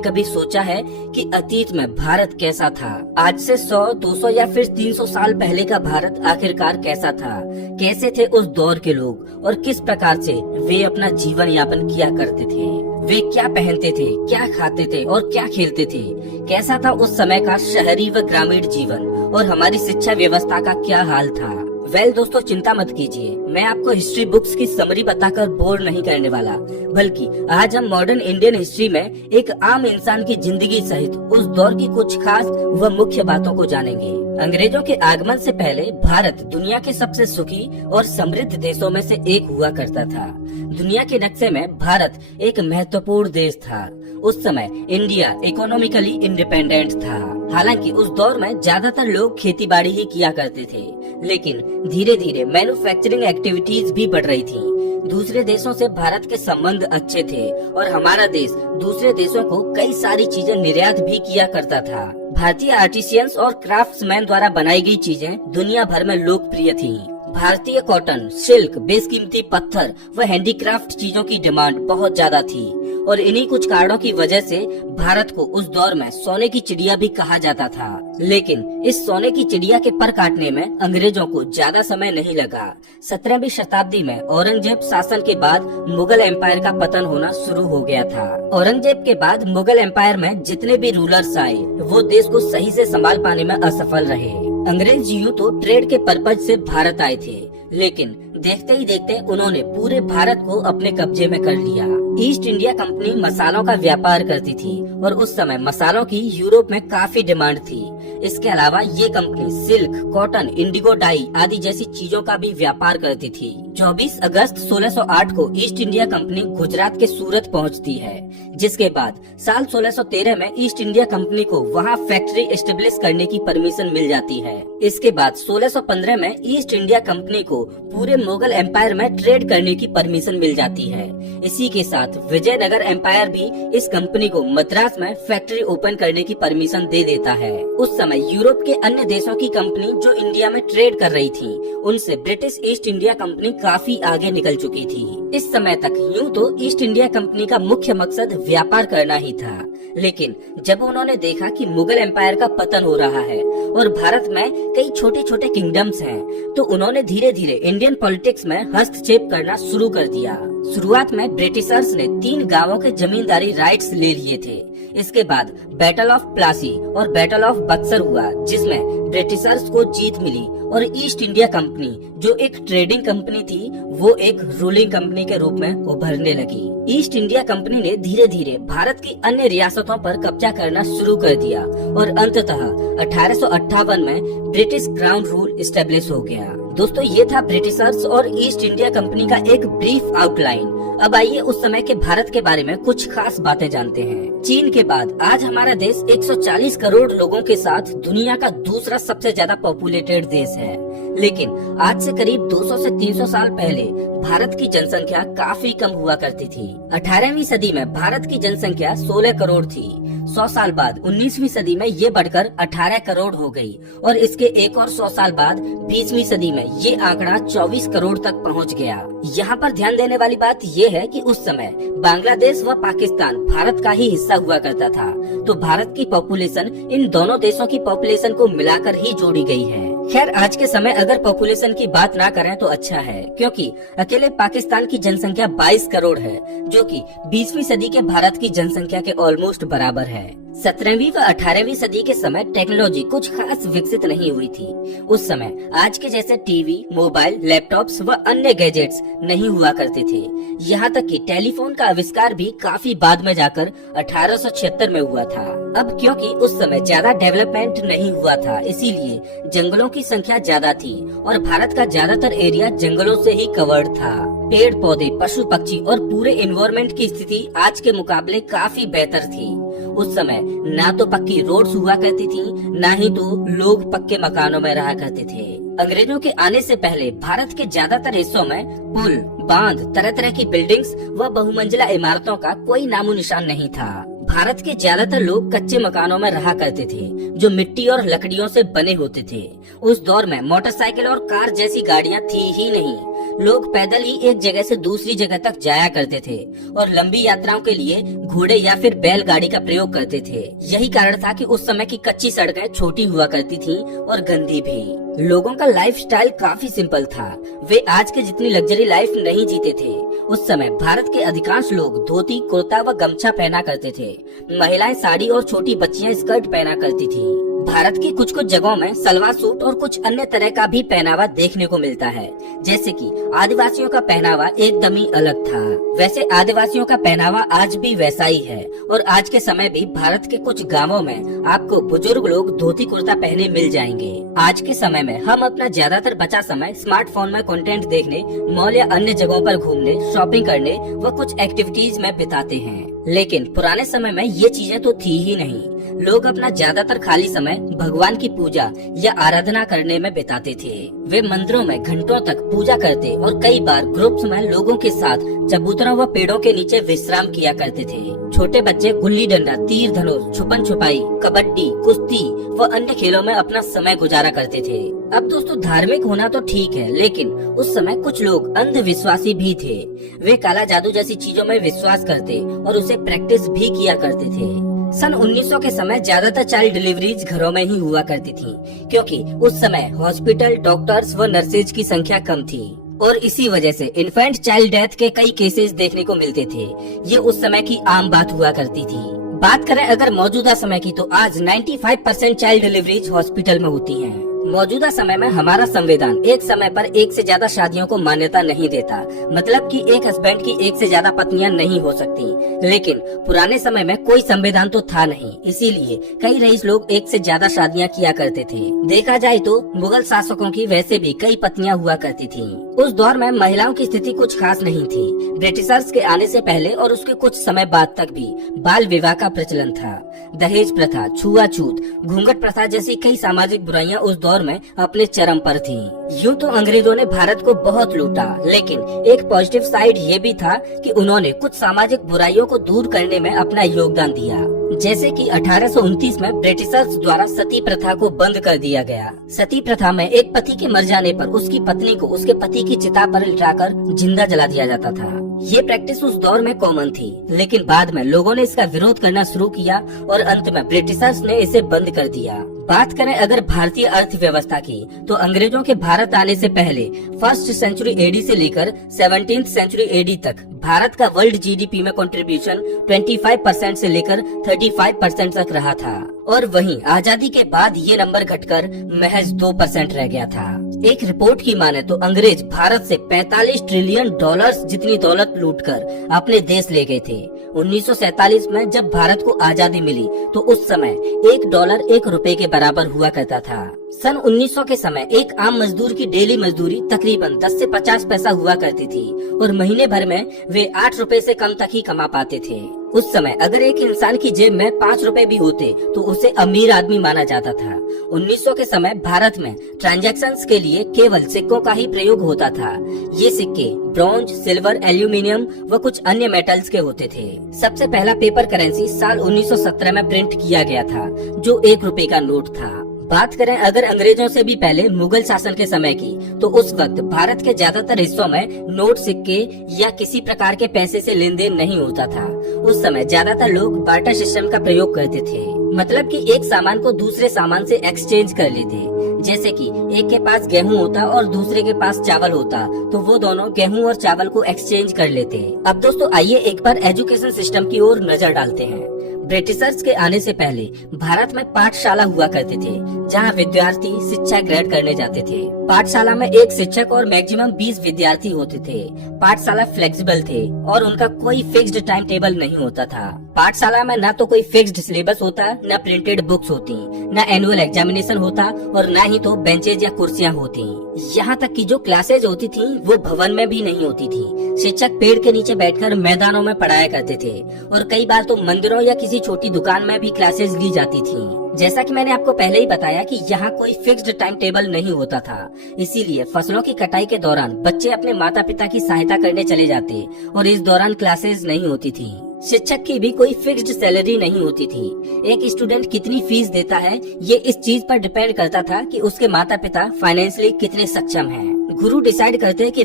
कभी सोचा है कि अतीत में भारत कैसा था? आज से 100, 200 या फिर 300 साल पहले का भारत आखिरकार कैसा था? कैसे थे उस दौर के लोग और किस प्रकार से वे अपना जीवन यापन किया करते थे? वे क्या पहनते थे, क्या खाते थे और क्या खेलते थे? कैसा था उस समय का शहरी व ग्रामीण जीवन और हमारी शिक्षा व्यवस्था का क्या हाल था? दोस्तों, चिंता मत कीजिए, मैं आपको हिस्ट्री बुक्स की समरी बताकर बोर नहीं करने वाला, बल्कि आज हम मॉडर्न इंडियन हिस्ट्री में एक आम इंसान की जिंदगी सहित उस दौर की कुछ खास व मुख्य बातों को जानेंगे। अंग्रेजों के आगमन से पहले भारत दुनिया के सबसे सुखी और समृद्ध देशों में से एक हुआ करता था। दुनिया के नक्शे में भारत एक महत्वपूर्ण देश था। उस समय इंडिया इकोनॉमिकली इंडिपेंडेंट था। हालांकि उस दौर में ज्यादातर लोग खेती बाड़ी ही किया करते थे, लेकिन धीरे धीरे मैन्युफैक्चरिंग एक्टिविटीज भी बढ़ रही थी। दूसरे देशों से भारत के संबंध अच्छे थे और हमारा देश दूसरे देशों को कई सारी चीजें निर्यात भी किया करता था। भारतीय आर्टिसियंस और क्राफ्ट्समैन द्वारा बनाई गई चीजें दुनिया भर में लोकप्रिय थीं। भारतीय कॉटन, सिल्क, बेशकीमती पत्थर व हैंडीक्राफ्ट चीजों की डिमांड बहुत ज्यादा थी और इन्हीं कुछ कारणों की वजह से भारत को उस दौर में सोने की चिड़िया भी कहा जाता था। लेकिन इस सोने की चिड़िया के पर काटने में अंग्रेजों को ज्यादा समय नहीं लगा। 17वीं शताब्दी में औरंगजेब शासन के बाद मुगल एम्पायर का पतन होना शुरू हो गया था। औरंगजेब के बाद मुगल एम्पायर में जितने भी रूलर्स आए वो देश को सही से संभाल पाने में असफल रहे। अंग्रेज यूं तो ट्रेड के पर्पज से भारत आए थे, लेकिन देखते ही देखते उन्होंने पूरे भारत को अपने कब्जे में कर लिया। ईस्ट इंडिया कंपनी मसालों का व्यापार करती थी और उस समय मसालों की यूरोप में काफी डिमांड थी। इसके अलावा ये company silk, cotton, Indigo die आदि जैसी चीजों का भी व्यापार करती थी। 24 अगस्त 1608 को ईस्ट इंडिया कंपनी गुजरात के सूरत पहुंचती है, जिसके बाद साल 1613 में ईस्ट इंडिया कंपनी को वहां फैक्ट्री एस्टेब्लिश करने की परमिशन मिल जाती है। इसके बाद 1615 में ईस्ट इंडिया कंपनी को पूरे मुगल एम्पायर में ट्रेड करने की परमिशन मिल जाती है। इसी के साथ विजयनगर एम्पायर भी इस कंपनी को मद्रास में फैक्ट्री ओपन करने की परमिशन दे देता है। उस समय यूरोप के अन्य देशों की कंपनी जो इंडिया में ट्रेड कर रही थी, उनसे ब्रिटिश ईस्ट इंडिया कंपनी काफी आगे निकल चुकी थी। इस समय तक यूं तो ईस्ट इंडिया कंपनी का मुख्य मकसद व्यापार करना ही था, लेकिन जब उन्होंने देखा कि मुगल एम्पायर का पतन हो रहा है और भारत में कई छोटे छोटे किंगडम्स हैं, तो उन्होंने धीरे धीरे इंडियन पॉलिटिक्स में हस्तक्षेप करना शुरू कर दिया। शुरुआत में ब्रिटिशर्स ने 3 गांवों के जमींदारी राइट्स ले लिए थे। इसके बाद बैटल ऑफ प्लासी और बैटल ऑफ बक्सर हुआ, जिसमें ब्रिटिशर्स को जीत मिली और ईस्ट इंडिया कंपनी जो एक ट्रेडिंग कंपनी थी वो एक रूलिंग कंपनी के रूप में उभरने लगी। ईस्ट इंडिया कंपनी ने धीरे धीरे भारत की अन्य रियासतों पर कब्जा करना शुरू कर दिया और अंततः 1858 में ब्रिटिश क्राउन रूल एस्टेब्लिश हो गया। दोस्तों, ये था ब्रिटिशर्स और ईस्ट इंडिया कंपनी का एक ब्रीफ आउटलाइन। अब आइए उस समय के भारत के बारे में कुछ खास बातें जानते हैं। चीन के बाद आज हमारा देश 140 करोड़ लोगों के साथ दुनिया का दूसरा सबसे ज्यादा पॉपुलेटेड देश है, लेकिन आज से करीब 200 से 300 साल पहले भारत की जनसंख्या काफी कम हुआ करती थी। 18वीं सदी में भारत की जनसंख्या 16 करोड़ थी। 100 साल बाद 19वीं सदी में ये बढ़कर 18 करोड़ हो गई और इसके एक और 100 साल बाद 20वीं सदी में ये आंकड़ा 24 करोड़ तक पहुंच गया। यहाँ पर ध्यान देने वाली बात ये है कि उस समय बांग्लादेश व पाकिस्तान भारत का ही हिस्सा हुआ करता था, तो भारत की पॉपुलेशन इन दोनों देशों की पॉपुलेशन को मिलाकर ही जोड़ी गई है। खैर, आज के समय अगर पॉपुलेशन की बात ना करें तो अच्छा है, क्योंकि अकेले पाकिस्तान की जनसंख्या 22 करोड़ है, जो कि 20वीं सदी के भारत की जनसंख्या के ऑलमोस्ट बराबर है। 17वीं व 18वीं सदी के समय टेक्नोलॉजी कुछ खास विकसित नहीं हुई थी। उस समय आज के जैसे टीवी, मोबाइल, लैपटॉप्स व अन्य गैजेट्स नहीं हुआ करते थे। यहाँ तक कि टेलीफोन का आविष्कार भी काफी बाद में जाकर 1876 में हुआ था। अब क्योंकि उस समय ज्यादा डेवलपमेंट नहीं हुआ था, इसीलिए जंगलों की संख्या ज्यादा थी और भारत का ज्यादातर एरिया जंगलों से ही कवर्ड था। पेड़ पौधे, पशु पक्षी और पूरे एनवायरनमेंट की स्थिति आज के मुकाबले काफी बेहतर थी। उस समय ना तो पक्की रोड्स हुआ करती थी, ना ही तो लोग पक्के मकानों में रहा करते थे। अंग्रेजों के आने से पहले भारत के ज्यादातर हिस्सों में पुल, बांध, तरह तरह की बिल्डिंग्स व बहुमंजिला इमारतों का कोई नामो निशान नहीं था। भारत के ज्यादातर लोग कच्चे मकानों में रहा करते थे, जो मिट्टी और लकड़ियों से बने होते थे। उस दौर में मोटरसाइकिल और कार जैसी गाड़ियां थी ही नहीं। लोग पैदल ही एक जगह से दूसरी जगह तक जाया करते थे और लंबी यात्राओं के लिए घोड़े या फिर बैलगाड़ी का प्रयोग करते थे। यही कारण था कि उस समय की कच्ची सड़कें छोटी हुआ करती थीं और गंदी भी। लोगों का लाइफस्टाइल काफी सिंपल था। वे आज के जितनी लग्जरी लाइफ नहीं जीते थे। उस समय भारत के अधिकांश लोग धोती, कुर्ता व गमछा पहना करते थे। महिलाएं साड़ी और छोटी बच्चियां स्कर्ट पहना करती थीं। भारत की कुछ कुछ जगहों में सलवार सूट और कुछ अन्य तरह का भी पहनावा देखने को मिलता है, जैसे कि आदिवासियों का पहनावा एकदम ही अलग था। वैसे आदिवासियों का पहनावा आज भी वैसा ही है और आज के समय भी भारत के कुछ गांवों में आपको बुजुर्ग लोग धोती कुर्ता पहने मिल जाएंगे। आज के समय में हम अपना ज्यादातर बचा समय स्मार्टफोन में कंटेंट देखने, मॉल या अन्य जगहों पर घूमने, शॉपिंग करने व कुछ एक्टिविटीज में बिताते हैं। लेकिन पुराने समय में ये चीजें तो थी ही नहीं। लोग अपना ज्यादातर खाली समय भगवान की पूजा या आराधना करने में बिताते थे। वे मंदिरों में घंटों तक पूजा करते और कई बार ग्रुप्स में लोगों के साथ चबूतरों व पेड़ों के नीचे विश्राम किया करते थे। छोटे बच्चे गुल्ली डंडा, तीर धनुष, छुपन छुपाई, कबड्डी, कुश्ती व अन्य खेलों में अपना समय गुजारा करते थे। अब दोस्तों, धार्मिक होना तो ठीक है, लेकिन उस समय कुछ लोग अंधविश्वासी भी थे। वे काला जादू जैसी चीजों में विश्वास करते और उसे प्रैक्टिस भी किया करते थे। सन 1900 के समय ज्यादातर चाइल्ड डिलीवरीज घरों में ही हुआ करती थी, क्योंकि उस समय हॉस्पिटल, डॉक्टर्स व नर्सेज की संख्या कम थी और इसी वजह से इन्फेंट चाइल्ड डेथ के कई केसेस देखने को मिलते थे। ये उस समय की आम बात हुआ करती थी। बात करें अगर मौजूदा समय की, तो आज 95% चाइल्ड डिलीवरीज हॉस्पिटल में होती हैं। मौजूदा समय में हमारा संविधान एक समय पर एक से ज्यादा शादियों को मान्यता नहीं देता, मतलब कि एक हस्बैंड की एक से ज्यादा पत्नियां नहीं हो सकती। लेकिन पुराने समय में कोई संविधान तो था नहीं, इसीलिए कई रईस लोग एक से ज्यादा शादियां किया करते थे। देखा जाए तो मुगल शासकों की वैसे भी कई पत्नियां हुआ करती थी। उस दौर में महिलाओं की स्थिति कुछ खास नहीं थी। ब्रिटिशर्स के आने से पहले और उसके कुछ समय बाद तक भी बाल विवाह का प्रचलन था। दहेज प्रथा, छुआछूत, घूंघट प्रथा जैसी कई सामाजिक बुराइयां उस दौर में अपने चरम पर थीं। यूं तो अंग्रेजों ने भारत को बहुत लूटा, लेकिन एक पॉजिटिव साइड ये भी था कि उन्होंने कुछ सामाजिक बुराइयों को दूर करने में अपना योगदान दिया। जैसे कि 1829 में ब्रिटिशर्स द्वारा सती प्रथा को बंद कर दिया गया। सती प्रथा में एक पति के मर जाने पर उसकी पत्नी को उसके पति की चिता पर लिटाकर जिंदा जला दिया जाता था। ये प्रैक्टिस उस दौर में कॉमन थी, लेकिन बाद में लोगों ने इसका विरोध करना शुरू किया और अंत में ब्रिटिशर्स ने इसे बंद कर दिया। बात करें अगर भारतीय अर्थव्यवस्था की, तो अंग्रेजों के भारत आने से पहले फर्स्ट सेंचुरी एडी से लेकर 17th सेंचुरी एडी तक भारत का वर्ल्ड जीडीपी में कंट्रीब्यूशन 25% से लेकर 35% तक रहा था और वहीं आजादी के बाद ये नंबर घटकर महज 2% रह गया था। एक रिपोर्ट की माने तो अंग्रेज भारत से 45 ट्रिलियन डॉलर्स जितनी दौलत लूटकर अपने देश ले गए थे। 1947 में जब भारत को आजादी मिली तो उस समय $1 1 रुपए के बराबर हुआ करता था। सन 1900 के समय एक आम मजदूर की डेली मजदूरी तकरीबन 10 से 50 पैसा हुआ करती थी और महीने भर में वे 8 रुपए से कम तक ही कमा पाते थे। उस समय अगर एक इंसान की जेब में 5 रुपए भी होते तो उसे अमीर आदमी माना जाता था। 1900 के समय भारत में ट्रांजैक्शंस के लिए केवल सिक्कों का ही प्रयोग होता था। ये सिक्के ब्रॉन्ज, सिल्वर, एल्यूमिनियम व कुछ अन्य मेटल्स के होते थे। सबसे पहला पेपर करेंसी साल 1917 में प्रिंट किया गया था, जो 1 रुपए का नोट था। बात करें अगर अंग्रेजों से भी पहले मुगल शासन के समय की, तो उस वक्त भारत के ज्यादातर हिस्सों में नोट, सिक्के या किसी प्रकार के पैसे से लेन देन नहीं होता था। उस समय ज्यादातर लोग बार्टर सिस्टम का प्रयोग करते थे, मतलब कि एक सामान को दूसरे सामान से एक्सचेंज कर लेते। जैसे कि एक के पास गेहूं होता और दूसरे के पास चावल होता, तो वो दोनों गेहूं और चावल को एक्सचेंज कर लेते। अब दोस्तों आइए एक बार एजुकेशन सिस्टम की ओर नजर डालते हैं। ब्रिटिशर्स के आने से पहले भारत में पाठशाला हुआ करते थे, जहां विद्यार्थी शिक्षा ग्रहण करने जाते थे। पाठशाला में एक शिक्षक और मैक्सिमम 20 विद्यार्थी होते थे। पाठशाला फ्लेक्सिबल थे और उनका कोई फिक्स्ड टाइम टेबल नहीं होता था। पाठशाला में न तो कोई फिक्स्ड सिलेबस होता, न प्रिंटेड बुक्स होती, न एनुअल एग्जामिनेशन होता और न ही तो बेंचेज या कुर्सियां होती। यहाँ तक कि जो क्लासेज होती थी वो भवन में भी नहीं होती थी। शिक्षक पेड़ के नीचे बैठकर मैदानों में पढ़ाया करते थे और कई बार तो मंदिरों या किसी छोटी दुकान में भी क्लासेज ली जाती थी। जैसा कि मैंने आपको पहले ही बताया कि यहाँ कोई फिक्स्ड टाइम टेबल नहीं होता था, इसीलिए फसलों की कटाई के दौरान बच्चे अपने माता पिता की सहायता करने चले जाते और इस दौरान क्लासेज नहीं होती थी। शिक्षक की भी कोई फिक्स्ड सैलरी नहीं होती थी। एक स्टूडेंट कितनी फीस देता है ये इस चीज पर डिपेंड करता था कि उसके माता पिता फाइनेंशियली कितने सक्षम हैं। गुरु डिसाइड करते हैं कि